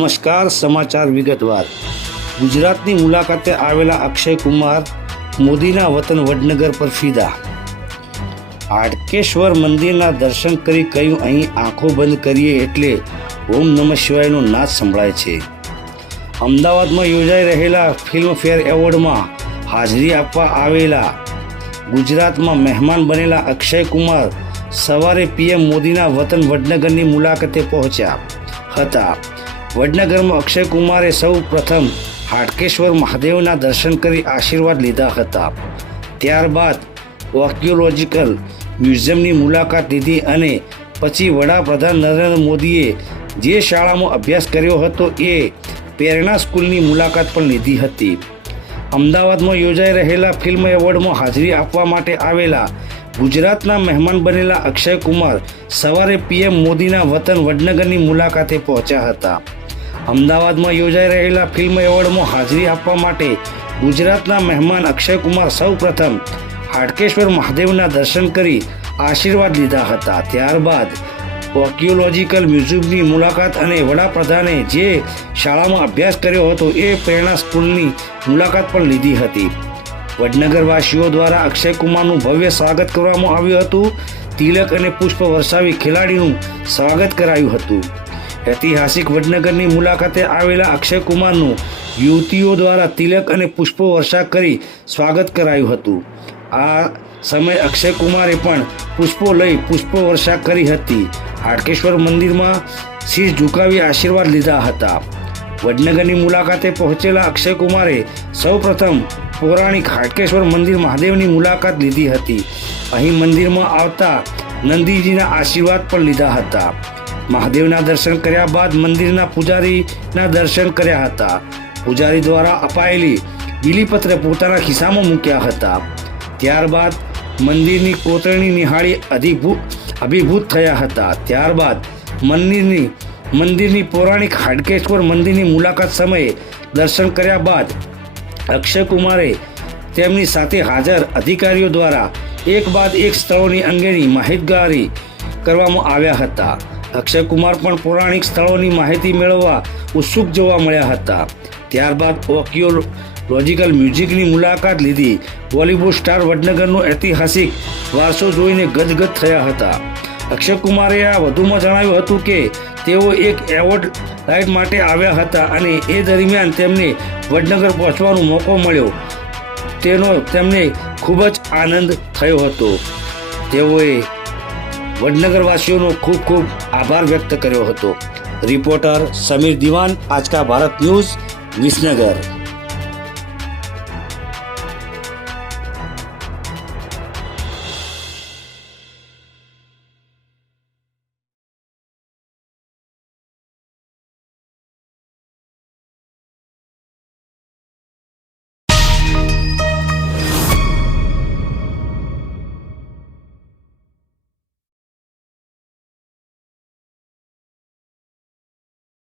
નમસ્કાર, સમાચાર વિગતવાર. ગુજરાતની મુલાકાતે આવેલા અક્ષય કુમાર મોદીના વતન વડનગર પર ફિદા. હાડકેશ્વર મંદિરના દર્શન કરી કહ્યું, અહીં આંખો બંધ કરીએ એટલે ઓમ નમઃ શિવાયનો નાદ સંભળાય છે. અમદાવાદમાં યોજાઈ રહેલા ફિલ્મફેર એવોર્ડમાં હાજરી આપવા આવેલા ગુજરાતમાં મહેમાન બનેલા અક્ષય કુમાર સવારે પીએમ મોદીના વતન વડનગરની મુલાકાતે પહોંચ્યા હતા. વડનગરમાં અક્ષય કુમારે સૌ પ્રથમ હાટકેશ્વર મહાદેવના દર્શન કરી આશીર્વાદ લીધા હતા. ત્યારબાદ આર્કિયોલોજીકલ મ્યુઝિયમની મુલાકાત લીધી અને પછી વડાપ્રધાન નરેન્દ્ર મોદીએ જે શાળામાં અભ્યાસ કર્યો હતો એ પ્રેરણા સ્કૂલની મુલાકાત પણ લીધી હતી. અમદાવાદમાં યોજાઈ રહેલા ફિલ્મ એવોર્ડમાં હાજરી આપવા માટે આવેલા ગુજરાતના મહેમાન બનેલા અક્ષય કુમાર સવારે પીએમ મોદીના વતન વડનગરની મુલાકાતે પહોંચ્યા હતા. અમદાવાદમાં યોજાઈ રહેલા ફિલ્મ એવોર્ડમાં હાજરી આપવા માટે ગુજરાતના મહેમાન અક્ષય કુમાર સૌ હાડકેશ્વર મહાદેવના દર્શન કરી આશીર્વાદ લીધા હતા. ત્યારબાદ આર્કિયોલોજીકલ મ્યુઝિયમની મુલાકાત અને વડાપ્રધાને જે શાળામાં અભ્યાસ કર્યો હતો એ પ્રેરણા સ્કૂલની મુલાકાત પણ લીધી હતી. વડનગરવાસીઓ દ્વારા અક્ષય કુમારનું ભવ્ય સ્વાગત કરવામાં આવ્યું હતું. તિલક અને પુષ્પ વરસાવી ખેલાડીનું સ્વાગત કરાયું હતું. ઐતિહાસિક વડનગરની મુલાકાતે આવેલા અક્ષય કુમારનું યુવતીઓ દ્વારા તિલક અને પુષ્પો વર્ષા કરી સ્વાગત કરાયું હતું. આ સમયે અક્ષય કુમારે પણ પુષ્પો લઈ પુષ્પો વર્ષા કરી હતી. હાટકેશ્વર મંદિરમાં શીશ ઝુકાવી આશીર્વાદ લીધા હતા. વડનગરની મુલાકાતે પહોંચેલા અક્ષય કુમારે સૌપ્રથમ પૌરાણિક હાટકેશ્વર મંદિર મહાદેવની મુલાકાત લીધી હતી. અહીં મંદિરમાં આવતા નંદીજીના આશીર્વાદ પણ લીધા હતા. મહાદેવના દર્શન કર્યા બાદ મંદિરના પૂજારીના દર્શન કર્યા હતા. પૂજારી દ્વારા અપાયેલી બિલીપત્ર પોતાના ખિસ્સામાં મૂક્યા હતા. ત્યારબાદ મંદિરની કોતરણી નિહાળી અધિભૂત અભિભૂત થયા હતા. ત્યારબાદ મંદિરની મંદિરની પૌરાણિક હાડકેશ્વર મંદિરની મુલાકાત સમયે દર્શન કર્યા બાદ અક્ષય કુમારે તેમની સાથે હાજર અધિકારીઓ દ્વારા એક બાદ એક સ્થળોની અંગેની માહિતગારી કરવામાં આવ્યા હતા. અક્ષય કુમાર પણ પૌરાણિક સ્થળોની માહિતી મેળવવા ઉત્સુક જોવા મળ્યા હતા. ત્યારબાદ ઓકિયોલોજીકલ મ્યુઝિકની મુલાકાત લીધી. બોલિવૂડ સ્ટાર વડનગરનો ઐતિહાસિક વારસો જોઈને ગદગદ થયા હતા. અક્ષય કુમારે આ વધુમાં જણાવ્યું હતું કે, તેઓ એક એવોર્ડ લાઇટ માટે આવ્યા હતા અને એ દરમિયાન તેમને વડનગર પહોંચવાનો મોકો મળ્યો. તેનો, તેમને ખૂબ જ આનંદ થયો હતો. તેઓએ વડનગરવાસીઓનો ખૂબ ખૂબ આભાર વ્યક્ત કર્યો હતો. રિપોર્ટર સમીર દિવાન આજકા ભારત ન્યૂઝ, વિસનગર.